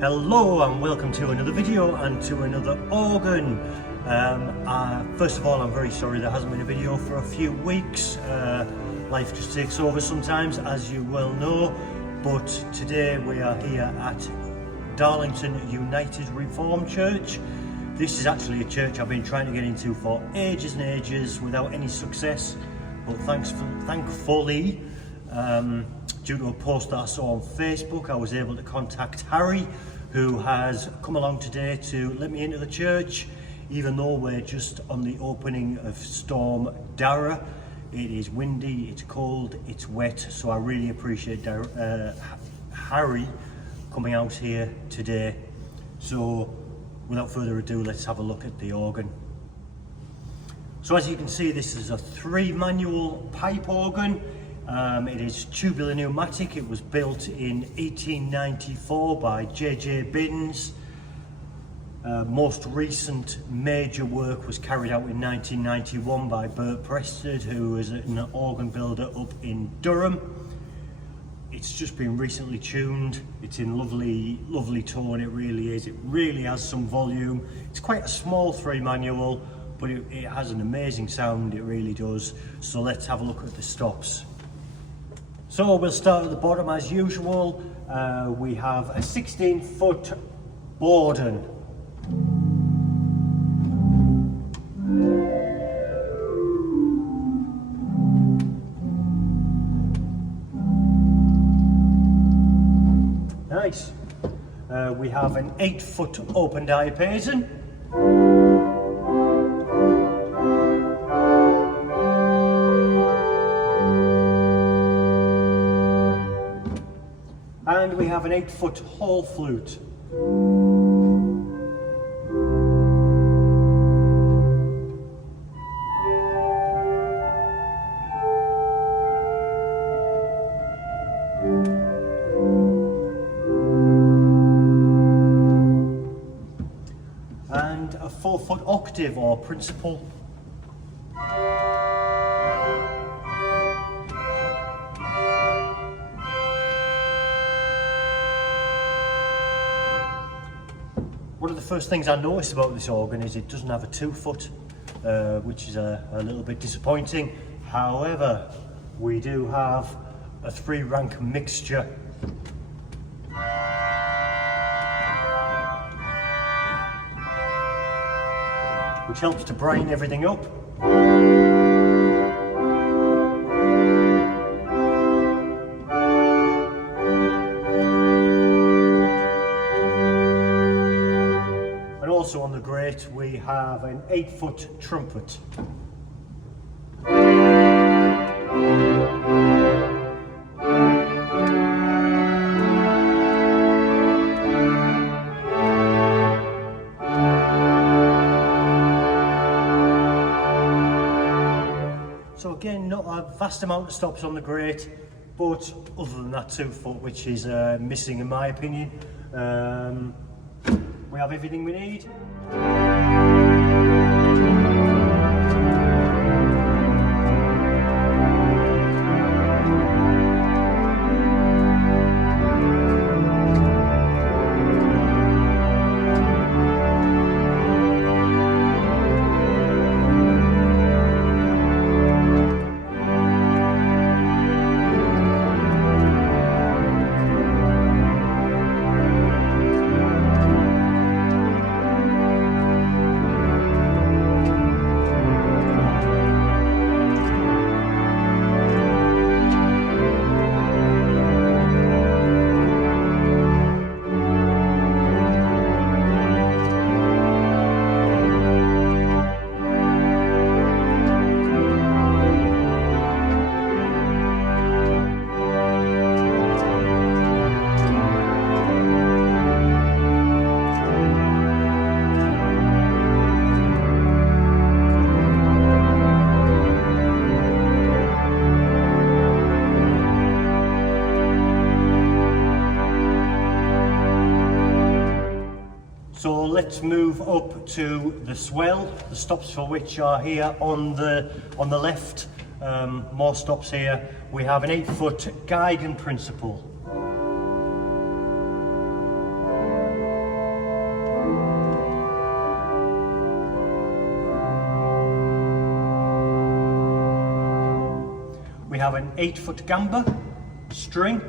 Hello and welcome to another video and to another organ. First of all, I'm very sorry there hasn't been a video for a few weeks. Life just takes over sometimes, as you well know, but today we are here at Darlington United Reformed Church. This is actually a church I've been trying to get into for ages and ages without any success, but thankfully, due to a post that I saw on Facebook, I was able to contact Harry, who has come along today to let me into the church, even though we're just on the opening of Storm Dara. It is windy, it's cold, it's wet, so I really appreciate Harry coming out here today. So without further ado, let's have a look at the organ. So as you can see, this is a 3-manual pipe organ. It is tubular pneumatic. It was built in 1894 by J.J. Binns. Most recent major work was carried out in 1991 by Prested, who is an organ builder up in Durham. It's just been recently tuned. It's in lovely tone, it really is. It really has some volume. It's quite a small 3-manual, but it has an amazing sound, it really does. So let's have a look at the stops. So we'll start at the bottom as usual. We have a 16-foot Borden. Nice. We have an 8-foot open diapason. And we have an 8-foot hall flute. And a 4-foot octave or principal. One of the first things I noticed about this organ is it doesn't have a 2-foot, which is a little bit disappointing. However, we do have a 3-rank mixture. Which helps to brighten everything up. Also on the grate we have an 8-foot trumpet. So again, not a vast amount of stops on the grate, but other than that 2-foot, which is missing in my opinion, we have everything we need. So let's move up to the swell, the stops for which are here on the left. More stops here. We have an 8-foot guide and principal. 8-foot gamba string.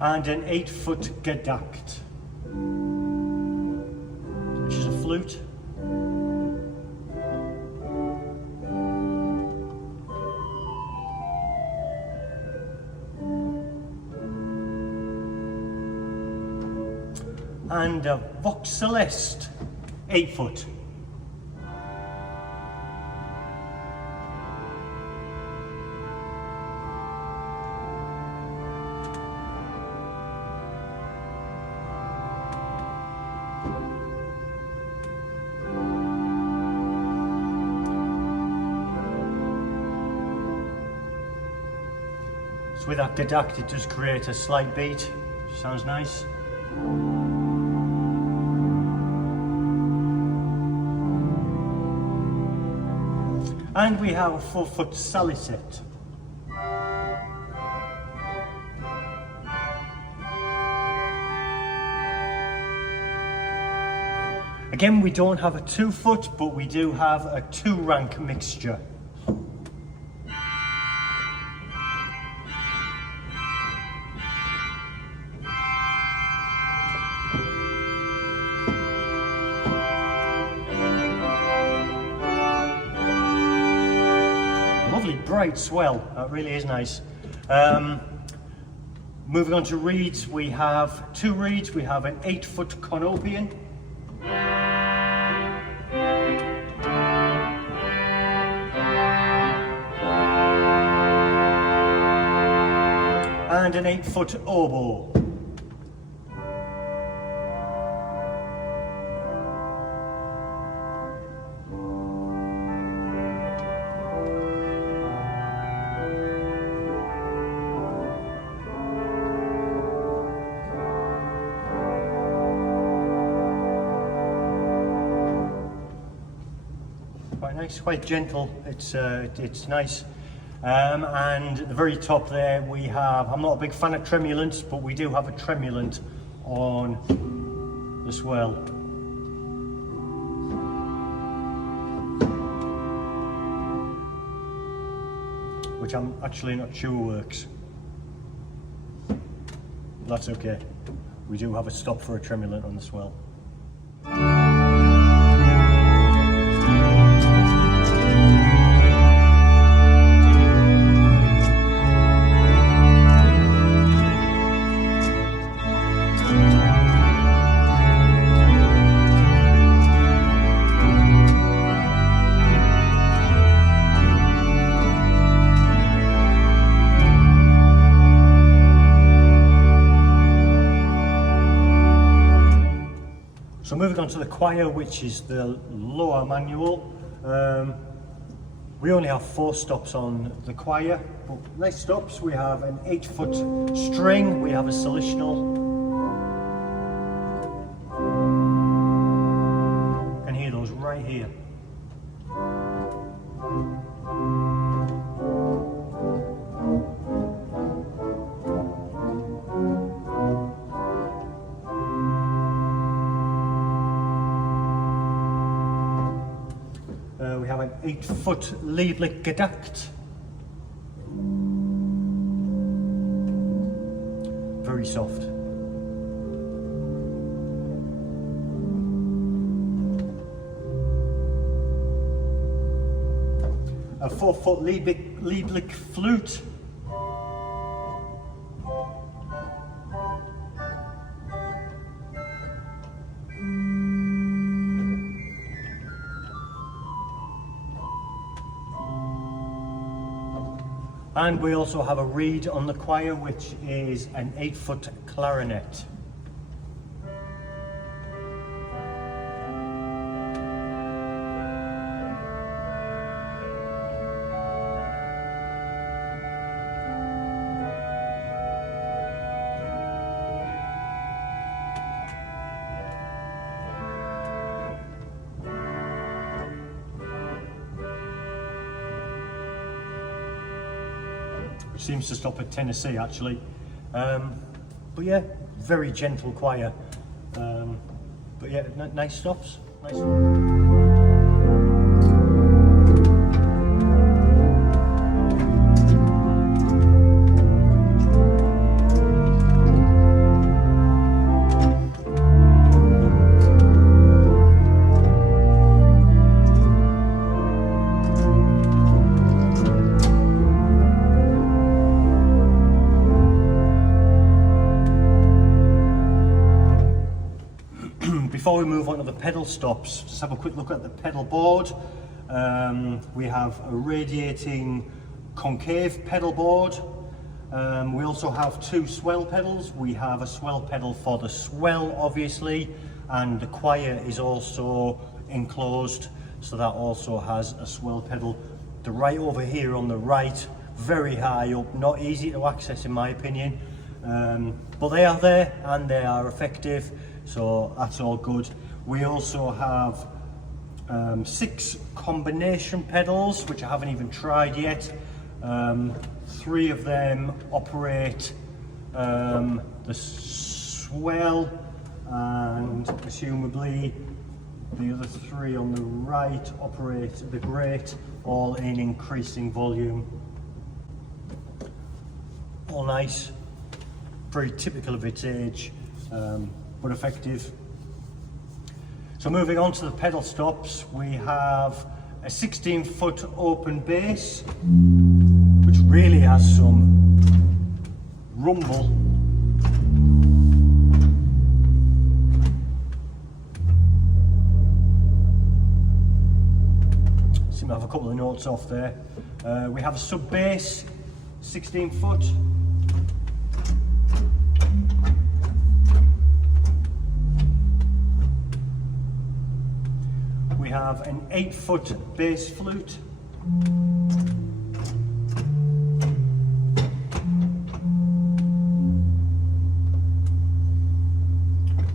And an 8-foot gedakt, which is a flute. And a Vox Celeste, 8-foot. So with that gedakt, it does create a slight beat, sounds nice. And we have a 4-foot saliset. Again, we don't have a 2-foot, but we do have a 2-rank mixture. Bright swell, that really is nice. Moving on to reeds, we have 2 reeds. We have an 8-foot conopian, and an 8-foot oboe. Quite nice, quite gentle. It's nice. And at the very top there we have, I'm not a big fan of tremulants, but we do have a tremulant on the swell. Which I'm actually not sure works. That's okay. We do have a stop for a tremulant on the swell. So moving on to the choir, which is the lower manual. We only have 4 stops on the choir, but nice stops. We have an 8-foot string, we have a solitional. You can hear those right here. We have an 8-foot leadlick gedakt. Very soft. A 4-foot leadlick flute. And we also have a reed on the choir, which is an 8-foot clarinet. Which seems to stop at Tennessee actually. But yeah, very gentle choir. But yeah, nice stops. Nice. Before we move on to the pedal stops, just have a quick look at the pedal board. We have a radiating concave pedal board. We also have two swell pedals. We have a swell pedal for the swell, obviously, and the choir is also enclosed, so that also has a swell pedal. The right over here on the right, very high up, not easy to access in my opinion, but they are there and they are effective. So that's all good. We also have 6 combination pedals, which I haven't even tried yet. 3 of them operate the swell, and presumably the other 3 on the right operate the grate, all in increasing volume. All nice, very typical of its age. But effective. So moving on to the pedal stops, we have a 16-foot open bass, which really has some rumble. Seem to have a couple of notes off there. We have a sub bass, 16 foot. We have an 8-foot bass flute.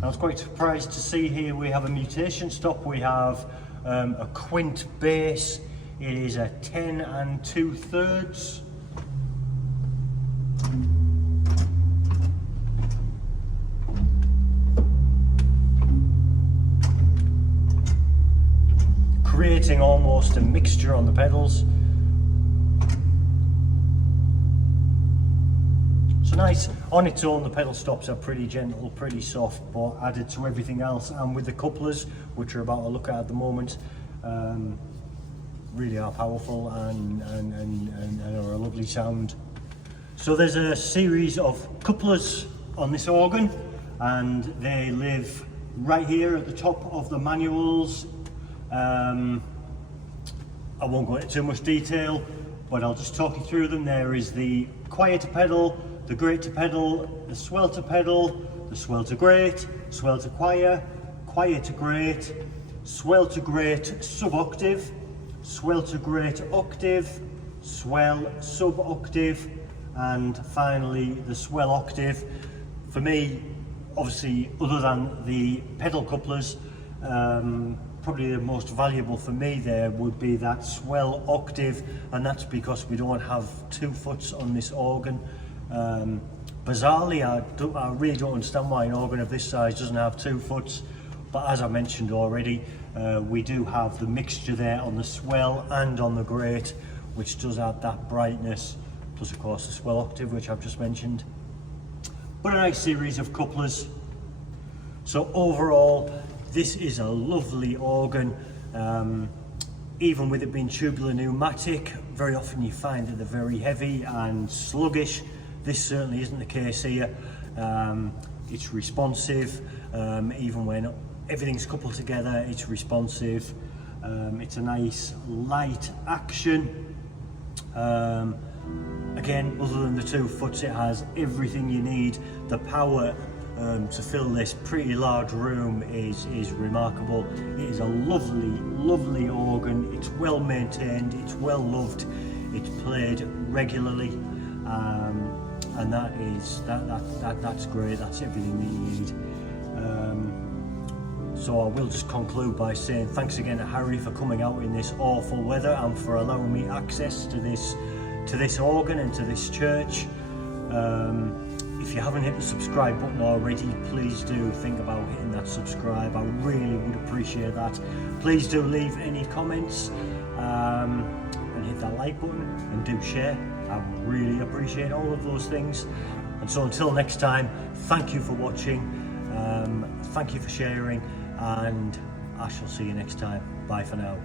I was quite surprised to see here we have a mutation stop. We have a quint bass. It is a 10 2/3. Creating almost a mixture on the pedals. So nice. On its own, the pedal stops are pretty gentle, pretty soft, but added to everything else, and with the couplers, which we're about to look at the moment, really are powerful and are a lovely sound. So there's a series of couplers on this organ, and they live right here at the top of the manuals. I won't go into too much detail, but I'll just talk you through them. There is the choir to pedal, the grate to pedal, the swell to pedal, the swell to grate, swell to choir, choir to grate, swell to grate sub octave, swell to grate octave, swell sub octave, and finally the swell octave. For me, obviously, other than the pedal couplers, probably the most valuable for me there would be that swell octave, and that's because we don't have 2 foots on this organ. Bizarrely, I really don't understand why an organ of this size doesn't have 2 foots, but as I mentioned already, we do have the mixture there on the swell and on the grate, which does add that brightness, plus of course the swell octave, which I've just mentioned. But a nice series of couplers. So overall, this is a lovely organ. Even with it being tubular pneumatic, very often you find that they're very heavy and sluggish. This certainly isn't the case here. It's responsive, even when everything's coupled together, it's responsive. It's a nice light action. Again, other than the 2 foots, it has everything you need. The power to fill this pretty large room is remarkable. It is a lovely organ. It's well maintained, it's well loved, it's played regularly, and that's great. That's everything that you need. So I will just conclude by saying thanks again to Harry for coming out in this awful weather and for allowing me access to this organ and to this church. if you haven't hit the subscribe button already, please do think about hitting that subscribe. I really would appreciate that. Please do leave any comments and hit that like button and do share. I would really appreciate all of those things. And so until next time, thank you for watching, thank you for sharing, and I shall see you next time. Bye for now.